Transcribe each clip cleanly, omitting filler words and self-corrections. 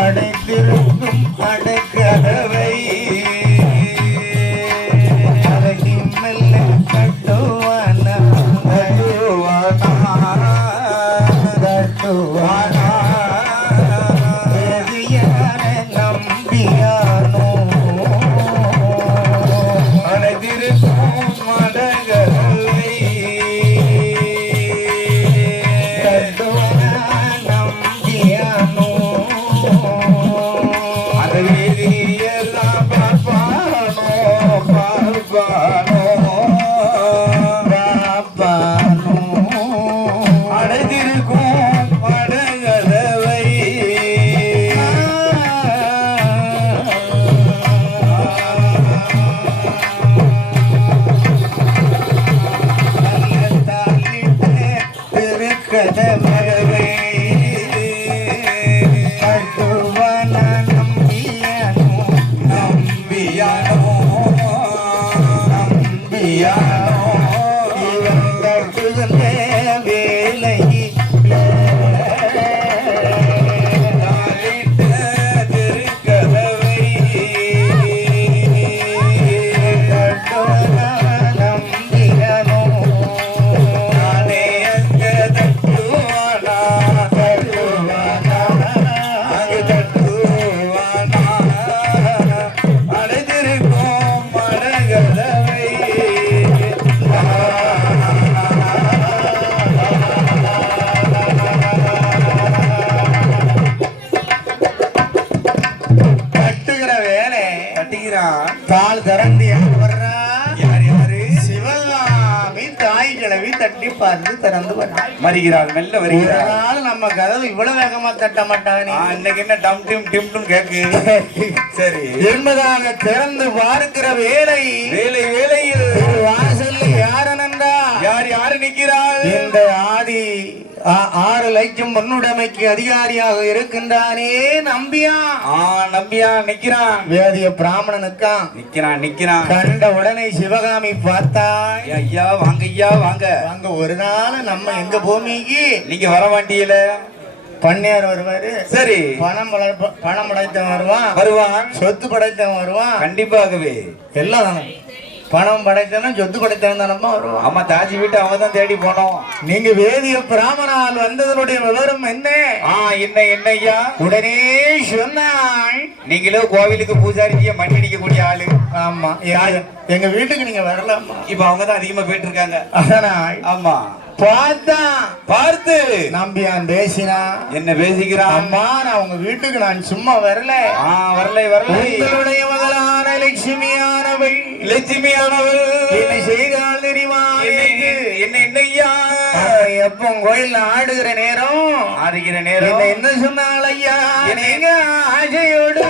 அடைத்திருக்கும் அடைக்கதவை அழகி மெல்ல கட்டுவானா கட்டுவானா எதியான நம்பியானோ அடைத்திருக்கும் அடைக்கதவை தாள் திரண்டு வர்றா யார் யாரு சிவகாமி தாய் கிழவி தட்டி பார்த்து திறந்து வருகிறாள் மெல்ல வருகிறாள் நம்ம கதவு இவ்வளவு வேகமா தட்ட மாட்டானே இன்னைக்கு என்ன டம் டிம் டிம் கேக்கு சரி என்பதாக திறந்து பார்க்கிற வேலை வேலை வேலையில் வாசல்ல யார் நன்றா யார் யாரு நிற்கிறாள் இந்த ஆதி 6 லட்சம் பொன்னுடைமைக்கு அதிகாரியாக இருக்கின்றானே நம்பியா நம்பியா நிக்கிறான் வேதிய பிராமணனுக்கான் நிக்கிறான் கண்ட உடனே சிவகாமி பார்த்தா ஐயா வாங்க ஐயா வாங்க வாங்க ஒரு நாள் நம்ம எங்க பூமிக்கு நீங்க வர மாட்டீல பண்ணையார் வருவாரு சரி பணம் படைத்தவன் வருவான் சொத்து படைத்தவன் வருவான் கண்டிப்பாகவே எல்லாம் பணம் படைத்தவன் சொத்து படைத்தவன் தானம்மா வருவான் அம்மா தாஜி வீட்டு அவன் தான் தேடி போனோம் நீங்க வேதிய பிராமணால் வந்ததனுடைய விவரம் என்ன என்ன ஐயா உடனே சொன்னாள் நீங்களோ கோவிலுக்கு பூஜாரிக்கு மணி அடிக்கக்கூடிய ஆளு ஆமா எங்க வீட்டுக்கு நீங்க வரலாமா இப்ப அவங்கதான் அதிகமா போயிட்டு இருக்காங்க அதனால் ஆமா பார்த்து நம்பியான் பேசினா என்ன பேசிக்கிறான் அம்மா நான் உங்க வீட்டுக்கு நான் சும்மா வரல உங்களுடைய மகளான லட்சுமியானவள் என்ன செய்தால் தெரியுமா என்னையா எப்போ கோயில் ஆடுகிற நேரம் என்ன சொன்னாள் ஐயா நீங்க ஆசையோடு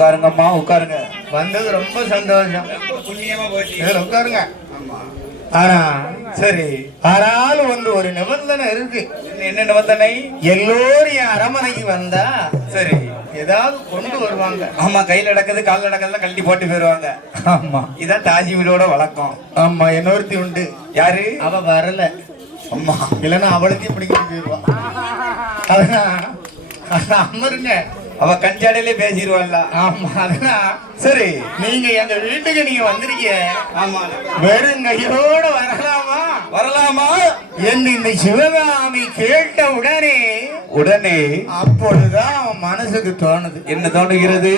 உட்காருங்கம்மா உட்காருங்க. வந்தது ரொம்ப சந்தோஷம். புண்ணியமா போச்சு. இதுல உட்காருங்க. ஆனா சரி, ஆனால் ஒரு நிபந்தனை இருக்கு. என்ன நிபந்தனை? எல்லோரும் என் அரமனைக்கு வந்தா சரி ஏதாவது கொண்டு வருவாங்க. ஆமா, கையில நடக்குது கால் நடக்குதுலாம் கழட்டி போட்டு போயிருவாங்க. ஆமா, இதான் தாஜி வீடோட வழக்கம். ஆமா, இன்னொருத்தி உண்டு. யாரு? அவ வரல. அம்மா இல்லைன்னா அவளுக்கு பிடிக்கிட்டு போயிருவா. அமருங்க, அவ கஞ்சாடையிலே பேசிடுவாள்ல. ஆமா, அதெல்லாம் சரி. நீங்க எங்க வீட்டுக்கு நீங்க வந்திருக்கீங்க. ஆமா, வெறும் கையோட வரலாமா? வரலாமா என்று இந்த சிவகாமி கேட்ட உடனே அப்பொழுதுதான் அவன் மனசுக்கு தோணுது. என்ன தோணுகிறது?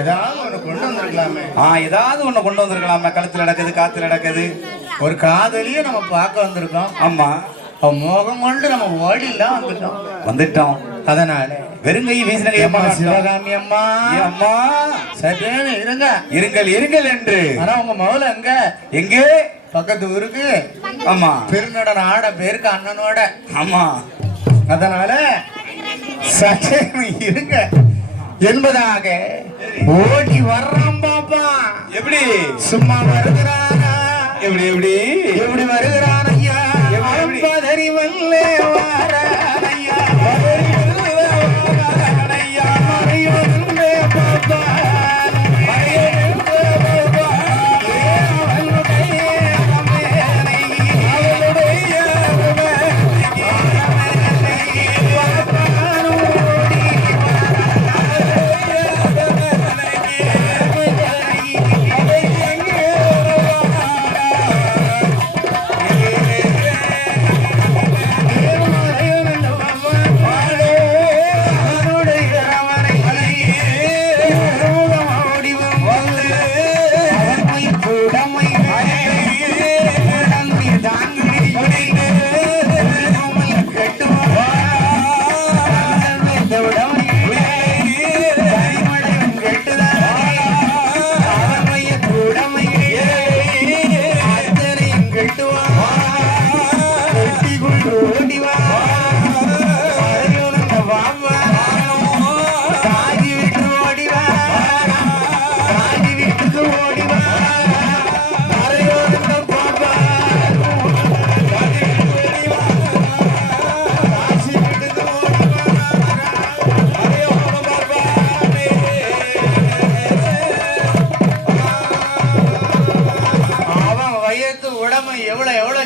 ஏதாவது ஒண்ணு கொண்டு வந்திருக்கலாமே. ஏதாவது ஒண்ணு கொண்டு வந்திருக்கலாமே. கழுத்துல நடக்குது, காத்துல நடக்குது. ஒரு காதலியே நம்ம பார்க்க வந்திருக்கோம். ஆமா, அவன் மோகம் கொண்டு நம்ம ஓடிலாம் வந்துட்டோம். அதனால வெறுங்கை வீசினங்க. சிவகாமி அம்மா, அம்மா சட்டேன்னு இருங்கள் என்று. ஆனா உங்க மவுல எங்க பக்கத்து ஊருக்கு. ஆமா, பெருநடன ஆட பேருக்கு அண்ணனோட. ஆமா, அதனால சட்டேன்னு இருங்க என்பதாக ஓடி வர்றான் பாப்பா. எப்படி சும்மா வருகிறானா? எப்படி எப்படி எப்படி வருகிறான் ஐயா? பதறி வல்லே வாரான் ஐயா.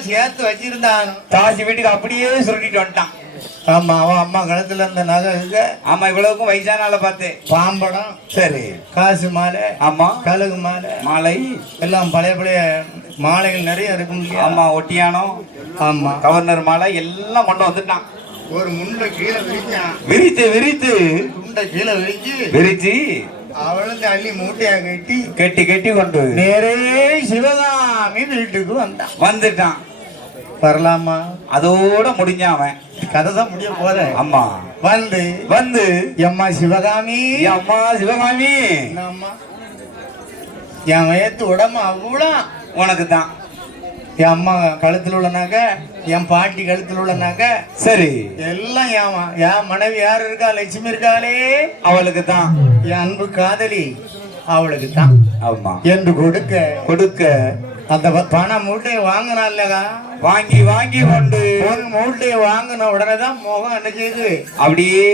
சேர்த்து வச்சிருந்தான். தாசி வீட்டுக்கு அப்படியே சுருட்டிட்டு வந்துட்டான். ஆமா, அவன் அம்மா கழுத்துல இருந்த நகை இருக்கு. ஆமா, இவ்வளவுக்கும் வயசான ஆளை பார்த்து பாம்படம் சரி காசு மாலை. ஆமா, கழுகு மாலை எல்லாம் பழைய மாலைகள் நிறைய இருக்கும். ஆமா, ஒட்டியானம், ஆமா கவர்னர் மாலை எல்லாம் கொண்டு வந்துட்டான். ஒரு முண்டை கீழே விரித்து முண்டை கீழே விரிச்சு அவளுக்கு அள்ளி மூட்டையா கட்டி கொண்டு நேரே சிவகாமி வீட்டுக்கு வந்துட்டான். வரலாமா? அதோட முடிஞ்சான். அவன் கதை தான் முடிய போற. அம்மா வந்து எம்மா சிவகாமி, அம்மா சிவகாமி, அம்மா என் வயத்து உடம்பு அவ்வளோ உனக்கு தான். என் அம்மா கழுத்துல உள்ள நகை, என் பாட்டி கழுத்துல உள்ள நகை சரி எல்லாம் என் மனைவி யாரு இருக்கா? லட்சுமி இருக்காளே, அவளுக்கு தான். என் அன்பு காதலி அவளுக்கு தான். ஆமா என்று கொடுக்க அந்த பண மூட்டையை வாங்கினா இல்லையா? வாங்கி கொண்டு மூட்டையை வாங்கின உடனே தான் முகம் என்ன செய்யுது? அப்படியே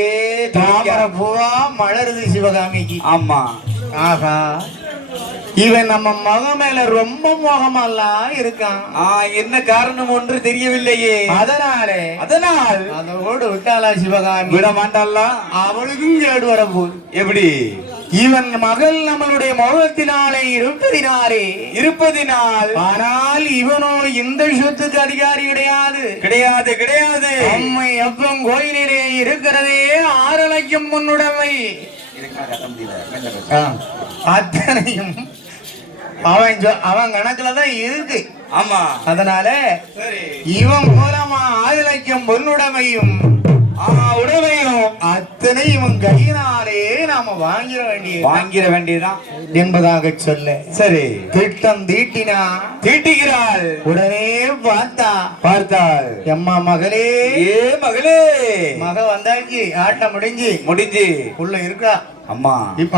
தாமரை பூவா மலருது சிவகாமிக்கு. ஆமா, ஆஹா, இவன் நம்ம மகன் மேல ரொம்ப மோகமெல்லாம் இருக்கான். என்ன காரணம் ஒன்று தெரியவில்லையே. அதனால் அதோடு விட்டாளா சிவகாமி? விட மாட்டாளா? அவளுக்கும் கேடு வர போகுது. எப்படி? இவன் மகள் நம்மளுடைய மோகத்தினாலே இருப்பதினால். ஆனால் இவனோ இந்த சொத்துக்கு அதிகாரி கிடையாது. அம்மை அப்பம் கோயிலிலே இருக்கிறதே 6 லட்சம் முன்னுடைமை. அத்தனையும் அவன் கணக்குலதான் இருக்கு. ஆமா, அதனால இவன் மூலமா 6 லட்சம் பொன்னுடைமையும் உடமையும் அத்தனை இவன் கையினாலே நாம வாங்கிட வேண்டியதான் என்பதாக சொல்ல சரி திட்டம் தீட்டுகிறாள். உடனே பார்த்தாள் எம்மா மகளே மக வந்தாச்சு. ஆட்டம் முடிஞ்சு உள்ள இருக்கா அம்மா. இப்ப